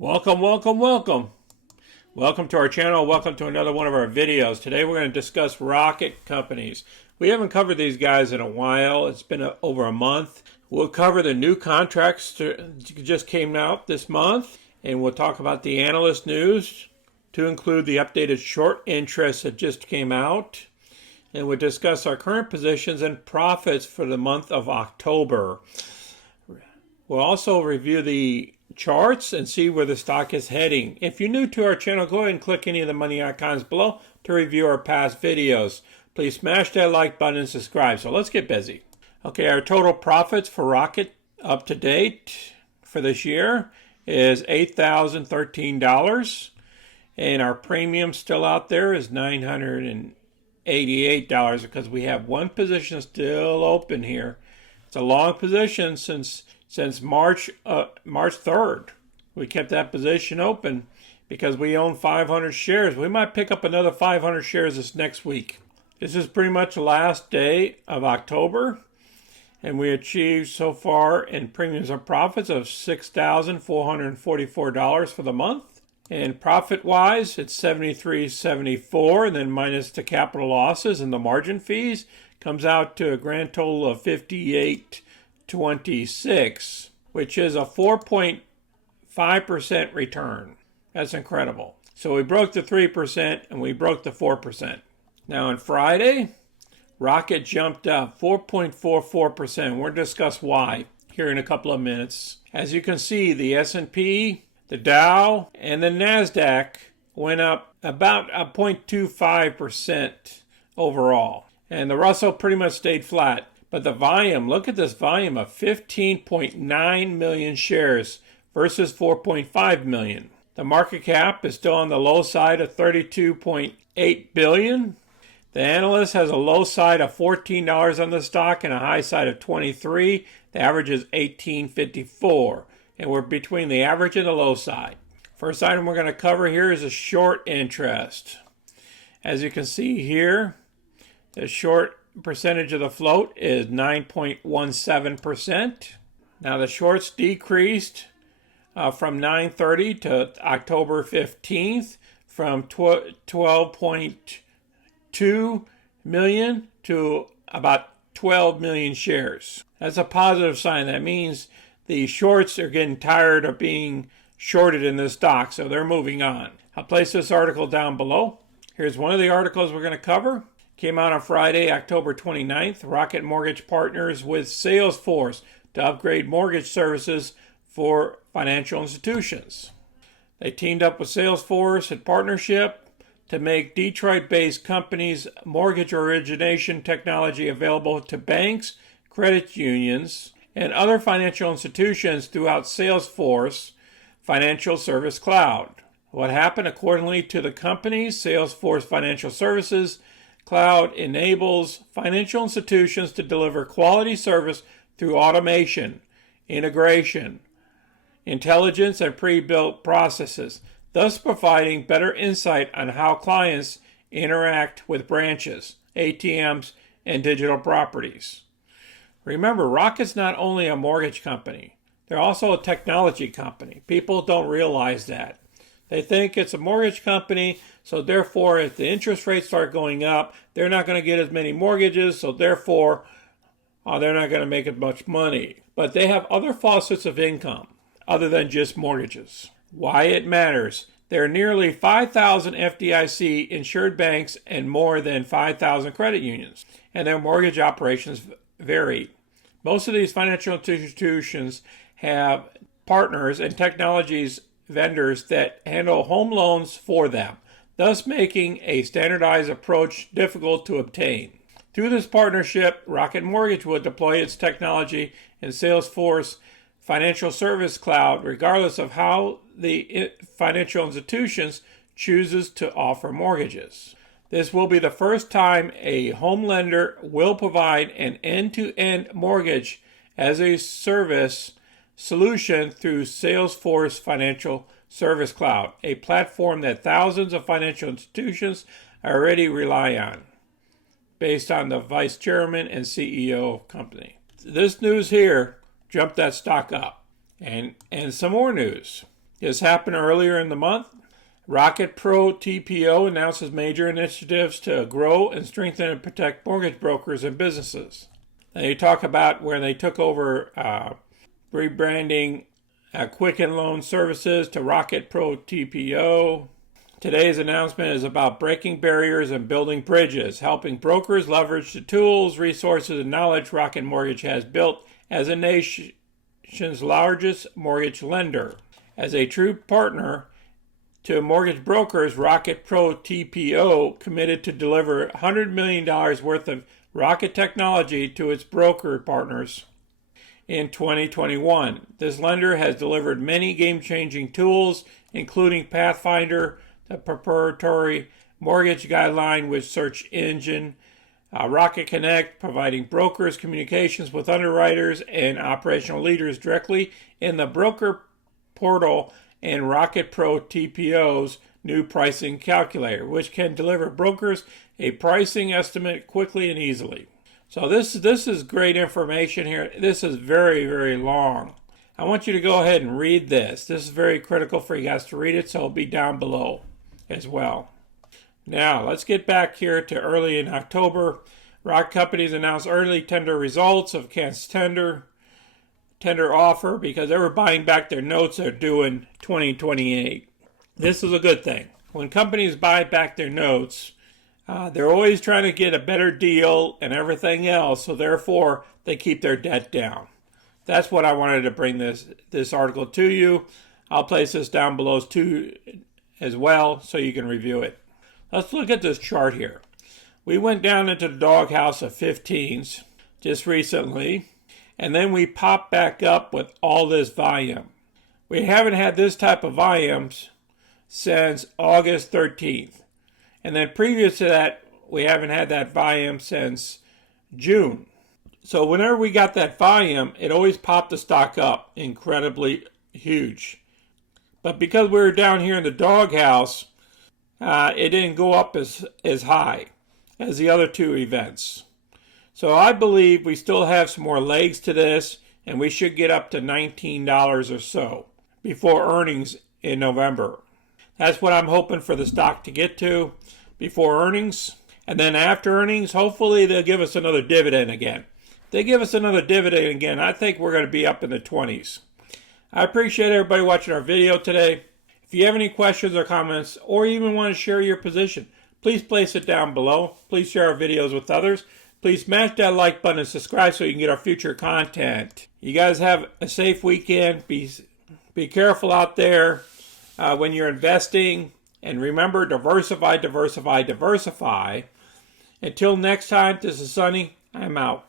Welcome, welcome, welcome. Welcome to our channel. Welcome to another one of our videos. Today we're going to discuss rocket companies. We haven't covered these guys in a while. It's been over a month. We'll cover the new contracts that just came out this month, and we'll talk about the analyst news to include the updated short interest that just came out. And we'll discuss our current positions and profits for the month of October. We'll also review the charts and see where the stock is heading. If you're new to our channel, go ahead and click any of the money icons below to review our past videos. Please smash that like button and subscribe. So let's get busy. Okay, our total profits for Rocket up to date for this year is $8,013. And our premium still out there is $988 because we have one position still open here. It's a long position since March 3rd. We kept that position open because we own 500 shares. We might pick up another 500 shares this next week. This is pretty much the last day of October, and we achieved so far in premiums and profits of $6,444 for the month. And profit-wise, it's $73.74, and then minus the capital losses and the margin fees, comes out to a grand total of $58.26, which is a 4.5% return. That's incredible. So we broke the 3% and we broke the 4%. Now on Friday, Rocket jumped up 4.44%. We'll discuss why here in a couple of minutes. As you can see, the S&P, the Dow, and the NASDAQ went up about a 0.25% overall. And the Russell pretty much stayed flat. But the volume, look at this volume of 15.9 million shares versus 4.5 million. The market cap is still on the low side of $32.8 billion. The analyst has a low side of $14 on the stock and a high side of $23. The average is $18.54. And we're between the average and the low side. First item we're going to cover here is a short interest. As you can see here, the short percentage of the float is 9.17%. Now the shorts decreased from 9/30 to October 15th from 12.2 million to about 12 million shares. That's a positive sign. That means the shorts are getting tired of being shorted in this stock, so they're moving on. I'll place this article down below. Here's one of the articles we're going to cover. Came out on Friday, October 29th. Rocket Mortgage partners with Salesforce to upgrade mortgage services for financial institutions. They teamed up with Salesforce in partnership to make Detroit-based companies' mortgage origination technology available to banks, credit unions, and other financial institutions throughout Salesforce Financial Service Cloud. What happened? Accordingly to the company, Salesforce Financial Services Cloud enables financial institutions to deliver quality service through automation, integration, intelligence, and pre-built processes, thus providing better insight on how clients interact with branches, ATMs, and digital properties. Remember, Rocket's not only a mortgage company, they're also a technology company. People don't realize that. They think it's a mortgage company, so therefore if the interest rates start going up, they're not going to get as many mortgages, so therefore they're not going to make as much money. But they have other faucets of income other than just mortgages. Why it matters. There are nearly 5,000 FDIC insured banks and more than 5,000 credit unions, and their mortgage operations vary. Most of these financial institutions have partners and technologies vendors that handle home loans for them, thus making a standardized approach difficult to obtain. Through this partnership, Rocket Mortgage will deploy its technology in Salesforce Financial Service Cloud, regardless of how the financial institutions chooses to offer mortgages. This will be the first time a home lender will provide an end-to-end mortgage as a service solution through Salesforce Financial Service Cloud, a platform that thousands of financial institutions already rely on, based on the vice chairman and CEO of the company. This news here jumped that stock up. And some more news. This happened earlier in the month. Rocket Pro TPO announces major initiatives to grow and strengthen and protect mortgage brokers and businesses. They talk about where they took over rebranding Quicken Loan Services to Rocket Pro TPO. Today's announcement is about breaking barriers and building bridges, helping brokers leverage the tools, resources, and knowledge Rocket Mortgage has built as a nation's largest mortgage lender. As a true partner to mortgage brokers, Rocket Pro TPO committed to deliver $100 million worth of Rocket technology to its broker partners in 2021. This lender has delivered many game-changing tools, including Pathfinder, the proprietary mortgage guideline with search engine, Rocket Connect, providing brokers communications with underwriters and operational leaders directly in the broker portal, and Rocket Pro TPO's new pricing calculator, which can deliver brokers a pricing estimate quickly and easily. So this is great information here. This is very, very long. I want you to go ahead and read this. This is very critical for you guys to read it, so it'll be down below as well. Now, let's get back here to early in October. Rocket Companies announced early tender results of Kansas tender offer because they were buying back their notes that are due in 2028. This is a good thing. When companies buy back their notes, they're always trying to get a better deal and everything else, so therefore they keep their debt down. That's what I wanted to bring this article to you. I'll place this down below too as well so you can review it. Let's look at this chart here. We went down into the doghouse of 15s just recently, and then we popped back up with all this volume. We haven't had this type of volumes since August 13th. And then previous to that, we haven't had that volume since June. So whenever we got that volume, it always popped the stock up incredibly huge. But because we were down here in the doghouse, it didn't go up as high as the other two events. So I believe we still have some more legs to this, and we should get up to $19 or so before earnings in November. That's what I'm hoping for the stock to get to before earnings. And then after earnings, hopefully they'll give us another dividend again. If they give us another dividend again, I think we're going to be up in the 20s. I appreciate everybody watching our video today. If you have any questions or comments, or even want to share your position, please place it down below. Please share our videos with others. Please smash that like button and subscribe so you can get our future content. You guys have a safe weekend. Be careful out there when you're investing. And remember, diversify, diversify, diversify. Until next time, this is Sonny. I'm out.